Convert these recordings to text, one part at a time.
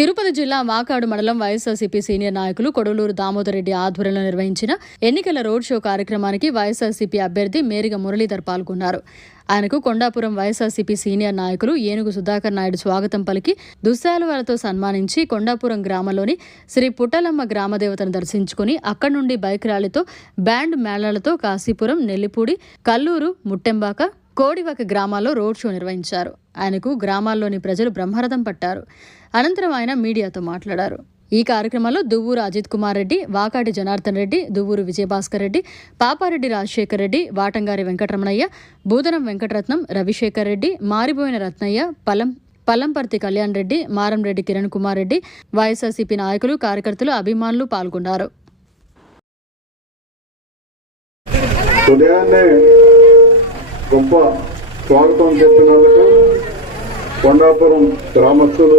తిరుపతి జిల్లా మాకాడు మండలం వైఎస్ఆర్సీపీ సీనియర్ నాయకులు కొడలూరు దామోదర్ రెడ్డి ఆధ్వర్యంలో నిర్వహించిన ఎన్నికల రోడ్ షో కార్యక్రమానికి వైఎస్ఆర్సీపీ అభ్యర్థి మేరిగ మురళీధర్ పాల్గొన్నారు. ఆయనకు కొండాపురం వైఎస్ఆర్సీపీ సీనియర్ నాయకులు ఏనుగు సుధాకర్ నాయుడు స్వాగతం పలికి దుశ్శాలువలతో సన్మానించి కొండాపురం గ్రామంలోని శ్రీ పుట్టలమ్మ గ్రామదేవతను దర్శించుకుని అక్కడి నుండి బైక్ ర్యాలీతో బ్యాండ్ మేళాలతో కాశీపురం నెల్లిపూడి కల్లూరు ముట్టెంబాక కోడివక గ్రామాల్లో రోడ్ షో నిర్వహించారు. ఆయనకు గ్రామాల్లోని ప్రజలు బ్రహ్మరథం పట్టారు. అనంతరం ఆయన మీడియాతో మాట్లాడారు. ఈ కార్యక్రమంలో దువ్వూరు అజిత్ కుమార్ రెడ్డి వాకాటి జనార్దన్ రెడ్డి దువ్వూరు విజయభాస్కర్ రెడ్డి పాపారెడ్డి రాజశేఖర్ రెడ్డి వాటంగారి వెంకటరమణయ్య బూదనం వెంకటరత్నం రవిశేఖర్ రెడ్డి మారిపోయిన రత్నయ్య పలం పల్లంపర్తి కళ్యాణ్ రెడ్డి మారంరెడ్డి కిరణ్ కుమార్ రెడ్డి వైఎస్ఆర్సీపీ నాయకులు కార్యకర్తలు అభిమానులు పాల్గొన్నారు. ఉదయాన్నే గొప్ప స్వాగతం చెప్పినందుకు వాళ్ళకు కొండాపురం గ్రామస్తులు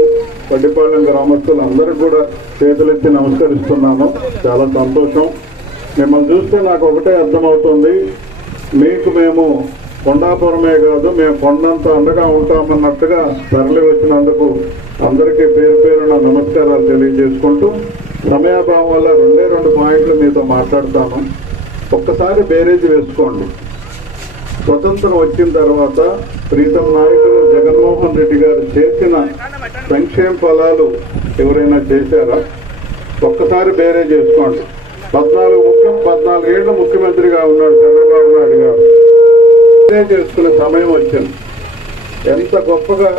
పడ్డిపాలెం గ్రామస్తులు అందరూ కూడా చేతులెత్తి నమస్కరిస్తున్నాను. చాలా సంతోషం. మిమ్మల్ని చూస్తే నాకు ఒకటే అర్థమవుతుంది. మీకు మేము కొండాపురమే కాదు మేము కొండంత అండగా ఉంటామన్నట్టుగా తరలి వచ్చినందుకు అందరికీ పేరు పేరున నమస్కారాలు తెలియజేసుకుంటూ సమయాభావం వల్ల రెండే రెండు పాయింట్లు మీతో మాట్లాడతాను. ఒక్కసారి బేరేజ్ వేసుకోండి. స్వతంత్రం వచ్చిన తర్వాత ప్రీతం నాయకులు జగన్మోహన్ రెడ్డి గారు చేసిన సంక్షేమ ఫలాలు ఎవరైనా చేశారా? ఒక్కసారి బేరే చేసుకోండి. పద్నాలుగు ముఖ్యం పద్నాలుగేళ్ళు ముఖ్యమంత్రిగా ఉన్నాడు చంద్రబాబు నాయుడు గారు. బేరే చేసుకునే సమయం వచ్చింది. ఎంత గొప్పగా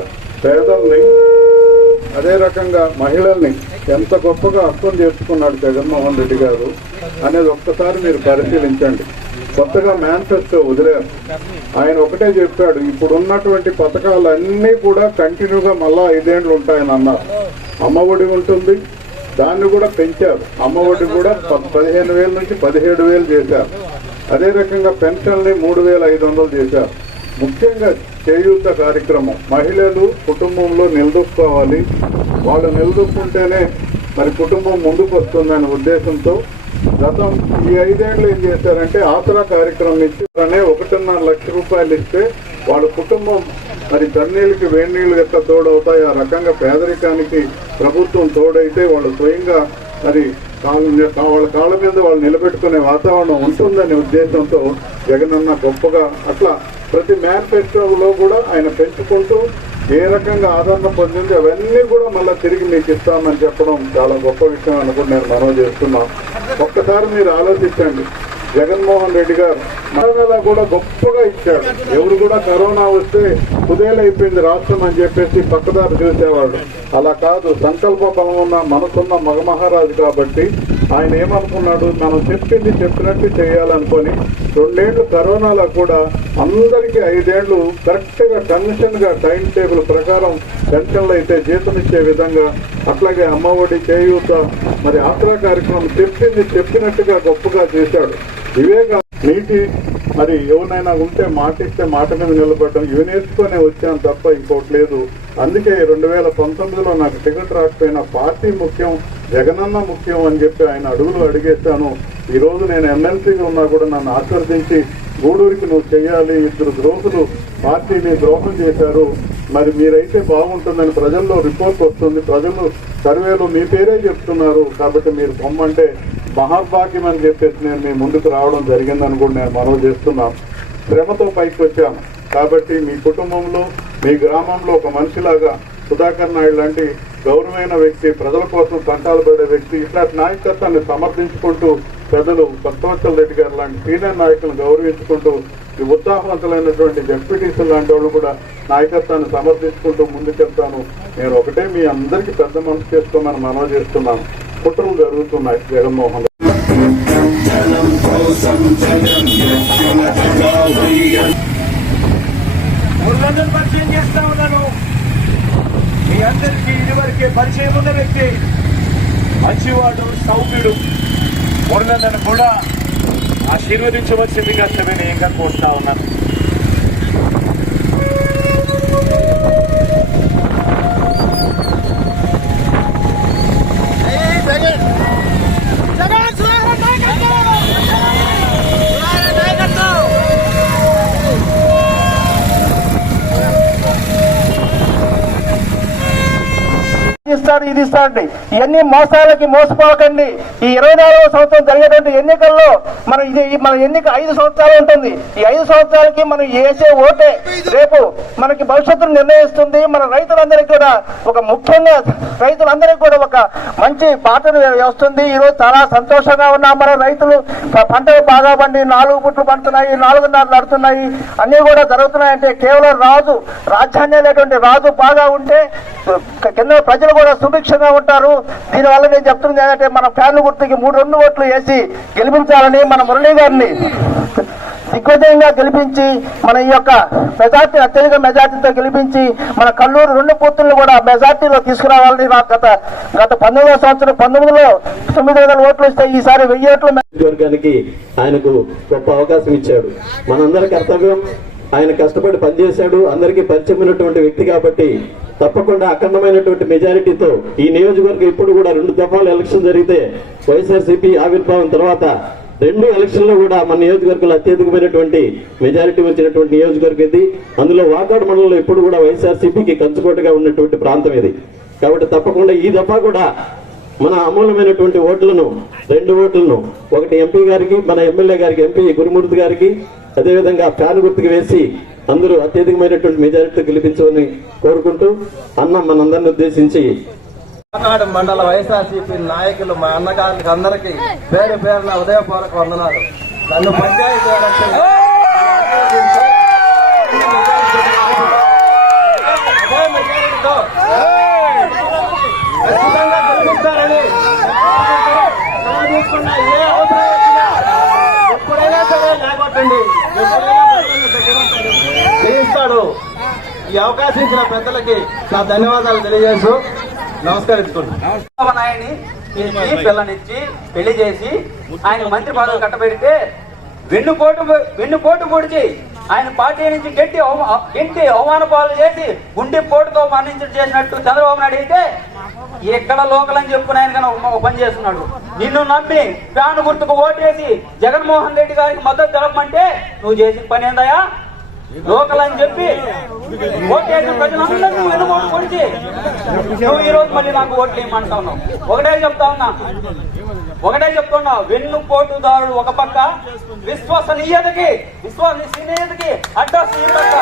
పేదల్ని అదే రకంగా మహిళల్ని ఎంత గొప్పగా అర్థం చేసుకున్నాడు జగన్మోహన్ రెడ్డి గారు అనేది ఒక్కసారి మీరు పరిశీలించండి. కొత్తగా మేనిఫెస్టో వదిలేరు. ఆయన ఒకటే చెప్పాడు ఇప్పుడు ఉన్నటువంటి పథకాలన్నీ కూడా కంటిన్యూగా మళ్ళా ఐదేండ్లు ఉంటాయని అన్నారు. అమ్మ ఒడి ఉంటుంది దాన్ని కూడా పెంచారు. అమ్మ ఒడి కూడా పదిహేను వేల నుంచి పదిహేడు వేలు చేశారు. అదే రకంగా పెన్షన్ని మూడు వేల ఐదు వందలు చేశారు. ముఖ్యంగా చేయూత కార్యక్రమం. మహిళలు కుటుంబంలో నిలదొక్కుకోవాలి వాళ్ళు నిలదొక్కుంటేనే మరి కుటుంబం ముందుకు వస్తుందనే ఉద్దేశంతో గతం ఈ ఐదేళ్ళు ఏం చేశారంటే ఆసరా కార్యక్రమం ఇచ్చి అనే ఒకటిన్నర లక్ష రూపాయలు ఇస్తే వాళ్ళ కుటుంబం మరి చన్నీళ్ళకి వేడి నీళ్ళు ఎట్లా తోడవుతాయి? ఆ రకంగా పేదరికానికి ప్రభుత్వం తోడైతే వాళ్ళు స్వయంగా మరి కాళ్ళ వాళ్ళ కాళ్ళ మీద వాళ్ళు నిలబెట్టుకునే వాతావరణం ఉంటుందనే ఉద్దేశంతో జగనన్న గొప్పగా అట్లా ప్రతి మేనిఫెస్టోలో కూడా ఆయన పెంచుకుంటూ ఏ రకంగా ఆదరణ పొందింది అవన్నీ కూడా మళ్ళీ తిరిగి మీకు ఇస్తామని చెప్పడం చాలా గొప్ప విషయం అనుకుని నేను మనవి చేస్తున్నాం. ఒక్కసారి మీరు ఆలోచించండి. జగన్మోహన్ రెడ్డి గారు కరోనా కూడా గొప్పగా ఇచ్చాడు. ఎవరు కూడా కరోనా వస్తే కుదేలైపోయింది రాష్ట్రం అని చెప్పేసి పక్కదారి చూసేవాడు. అలా కాదు సంకల్ప బలం ఉన్న మనసున్న మగమహారాజు కాబట్టి ఆయన ఏమనుకున్నాడు? మనం చెప్పింది చెప్పినట్టు చేయాలనుకొని రెండేళ్ళు కరోనాలో కూడా అందరికీ ఐదేళ్ళు కరెక్ట్గా గా గా టైం టేబుల్ ప్రకారం పెన్షన్లు అయితే జీతం ఇచ్చే విధంగా అట్లాగే అమ్మఒడి చేయూత మరి ఆసరా కార్యక్రమం చెప్పింది చెప్పినట్టుగా గొప్పగా చేశాడు. ఇవే కాదు నీటి మరి ఎవరినైనా ఉంటే మాట ఇస్తే మాట మీద నిలబడడం ఇవి నేర్చుకునే వచ్చాను తప్ప ఇంకోటి లేదు. అందుకే రెండు వేల పంతొమ్మిదిలో నాకు టికెట్ రాకపోయినా పార్టీ ముఖ్యం జగనన్న ముఖ్యం అని చెప్పి ఆయన అడుగులు అడిగేశాను. ఈరోజు నేను ఎమ్మెల్సీగా ఉన్నా కూడా నన్ను ఆశీర్వదించి గూడూరికి నువ్వు చేయాలి ఇద్దరు ద్రోహులు పార్టీని ద్రోహం చేశారు. మరి మీరైతే బాగుంటుందని ప్రజల్లో రిపోర్ట్ వస్తుంది. ప్రజలు సర్వేలో మీ పేరే చెప్తున్నారు. కాబట్టి మీరు బొమ్మంటే మహాభాగ్యం అని చెప్పేసి నేను మీ ముందుకు రావడం జరిగిందని కూడా నేను మనవి చేస్తున్నాను శ్రమతో పైకి వచ్చాను కాబట్టి మీ కుటుంబంలో మీ గ్రామంలో ఒక మనిషిలాగా సుధాకర్ నాయుడు లాంటి గౌరవమైన వ్యక్తి ప్రజల కోసం కంటాలు పడే వ్యక్తి ఇట్లాంటి నాయకత్వాన్ని సమర్థించుకుంటూ పెద్దలు భక్తవత్సల రెడ్డి గారు లాంటి సీనియర్ నాయకులను గౌరవించుకుంటూ ఈ ఉత్సాహవంతులైనటువంటి డెప్యూటీసులు లాంటి వాళ్ళు కూడా నాయకత్వాన్ని సమర్థించుకుంటూ ముందుకెళ్తాను. నేను ఒకటే మీ అందరికీ పెద్ద మనసు చేసుకోమని మనవి చేస్తున్నాను. కుట్రలు జరుగుతున్నాయి. జగన్మోహన్ రెడ్డి. పరిచయం చేస్తా ఉన్నాను. మీ అందరికీ ఇదివరకే పరిచయం ఉన్న వ్యక్తి మంచివాడు సౌమ్యుడు. ఊర్లందరూ కూడా ఆశీర్వదించవలసిందిగా ఇంకా కోరుతా ఉన్నాను. ఇస్తాడు ఇది ఇస్తాడు ఇవన్నీ మోసాలకి మోసపోకండి. ఈ ఇరవై నాలుగవ సంవత్సరం జరిగేటువంటి ఎన్నికల్లో మనం ఇది మన ఎన్నిక ఐదు సంవత్సరాలు ఉంటుంది. ఈ ఐదు సంవత్సరాలకి మనం వేసే ఓటే. రేపు మనకి భవిష్యత్తును నిర్ణయిస్తుంది. మన రైతులందరికీ కూడా ఒక ముఖ్యంగా రైతులందరికీ కూడా ఒక మంచి పాటను వస్తుంది. ఈరోజు చాలా సంతోషంగా ఉన్నాం. మన రైతులు పంటలు బాగా పండి నాలుగు పుట్లు పండుతున్నాయి నాలుగున్నర నడుతున్నాయి అన్ని కూడా జరుగుతున్నాయంటే కేవలం రాజు రాజ్యాన్ని రాజు బాగా ఉంటే కింద ప్రజలు కూడా సుభిక్షంగా ఉంటారు. దీనివల్ల నేను చెప్తుంది ఏంటంటే మన ఫ్యాన్ గుర్తుకి మూడు రెండు ఓట్లు వేసి గెలిపించాలని మన మురళీ గారిని దిగ్విజయంగా గెలిపించి మన ఈ యొక్క మెజార్టీ అత్యధిక మెజార్టీతో గెలిపించి మన కల్లూరు రెండు పూర్తులను కూడా మెజార్టీలో తీసుకురావాలని నాకు గత గత పంతొమ్మిదో సంవత్సరం పంతొమ్మిదిలో తొమ్మిది వందల ఓట్లు ఇస్తే ఈసారి వెయ్యి ఓట్లు వర్గానికి ఆయనకు గొప్ప అవకాశం ఇచ్చాడు. మనందరి కర్తవ్యం ఆయన కష్టపడి పనిచేశాడు. అందరికీ పరిచయమైనటువంటి వ్యక్తి కాబట్టి తప్పకుండా అఖండమైనటువంటి మెజారిటీతో ఈ నియోజకవర్గం ఇప్పుడు కూడా రెండు దఫాలు ఎలక్షన్ జరిగితే వైఎస్ఆర్సీపీ ఆవిర్భావం తర్వాత రెండు ఎలక్షన్లో కూడా మన నియోజకవర్గంలో అత్యధికమైనటువంటి మెజారిటీ వచ్చినటువంటి నియోజకవర్గం ఇది. అందులో వాకాడు మండలంలో ఇప్పుడు కూడా వైఎస్ఆర్సీపీకి కంచుకోటగా ఉన్నటువంటి ప్రాంతం ఇది. కాబట్టి తప్పకుండా ఈ దఫా కూడా మన అమూల్యమైనటువంటి ఓట్లను రెండు ఓట్లను ఒకటి ఎంపీ గారికి మన ఎమ్మెల్యే గారికి ఎంపీ గురుమూర్తి గారికి అదేవిధంగా ఫ్యాన్ గుర్తుకు వేసి అందరూ అత్యధికమైనటువంటి మెజారిటీ గెలిపించమని కోరుకుంటూ అన్న మనందరిని ఉద్దేశించి కాకినాడ మండల వైఎస్ఆర్సీపీ నాయకులు మా అన్నగారికి అందరికీ పేరు పేరున ఉదయపూర్వక వందనాలు. నన్ను పంచాయతీ ఈ అవకాశం ఇచ్చిన పెద్దలకి నా ధన్యవాదాలు తెలియజేస్తూ నమస్కరించుకుంటున్నాను. పిల్లనిచ్చి పెళ్ళి చేసి ఆయన మంత్రి పదవి కట్టబెడితే వెన్నుపోటు వెన్నుపోటు పొడిచి ఆయన పార్టీ నుంచి గట్టి గట్టి అవమాన పాలు చేసి గుండె పోటుతో మరణించడం చేసినట్టు చంద్రబాబు నాయుడు అయితే ఎక్కడ లోకల్ అని చెప్పుకుని ఆయన పని చేస్తున్నాడు. నిన్ను నమ్మి ఫ్యాన్ గుర్తుకు ఓటేసి జగన్మోహన్ రెడ్డి గారికి మద్దతు తెలపమంటే నువ్వు చేసిన పని ఏందయ్యా? లోకల్ అని చెప్పి ఓటేసిన ప్రజలందరినీ వెనుకోటు పొడిచి నువ్వు ఈ రోజు మళ్ళీ నాకు ఓట్లు ఇమ్మంటా ఉన్నావు. ఒకటే చెప్తా ఉన్నా. ఒకటే చెప్తున్నా. వెన్నుపోటుదారుడు ఒక పక్క విశ్వసనీయతకి విశ్వసనీయతకి అడ్రస్ ఈ పక్క.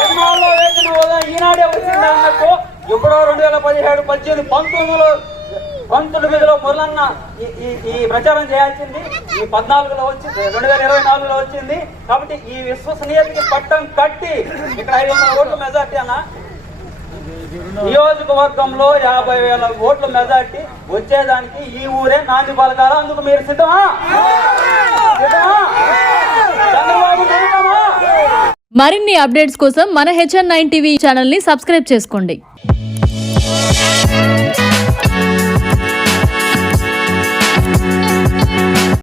ఎన్నాళ్ళలో వేసిన ఈనాడే వచ్చింది అన్నట్టు ఎప్పుడో రెండు వేల పదిహేడు పద్దెనిమిది పంతొమ్మిదిలో పంతొమ్మిదిలో మొదలన్న ఈ- ఈ ప్రచారం చేయాల్సింది. ఈ పద్నాలుగులో వచ్చింది రెండు వేల ఇరవై నాలుగులో వచ్చింది. కాబట్టి ఈ విశ్వసనీయతకి పట్టం కట్టి ఇక్కడ ఐదు వందల ఓట్ల మెజార్టీ అన్న. నియోజకవర్గంలో యాభై వేల ఓట్ల మెజార్టీ వచ్చేదానికి ఈ ఊరే నాంది పలకాల అందుకు మీరు సిద్ధమా? చంద్రబాబు మరిన్ని అప్డేట్స్ కోసం మన హెచ్ఎన్ నైన్ టీవీ ఛానల్ని సబ్స్క్రైబ్ చేసుకోండి.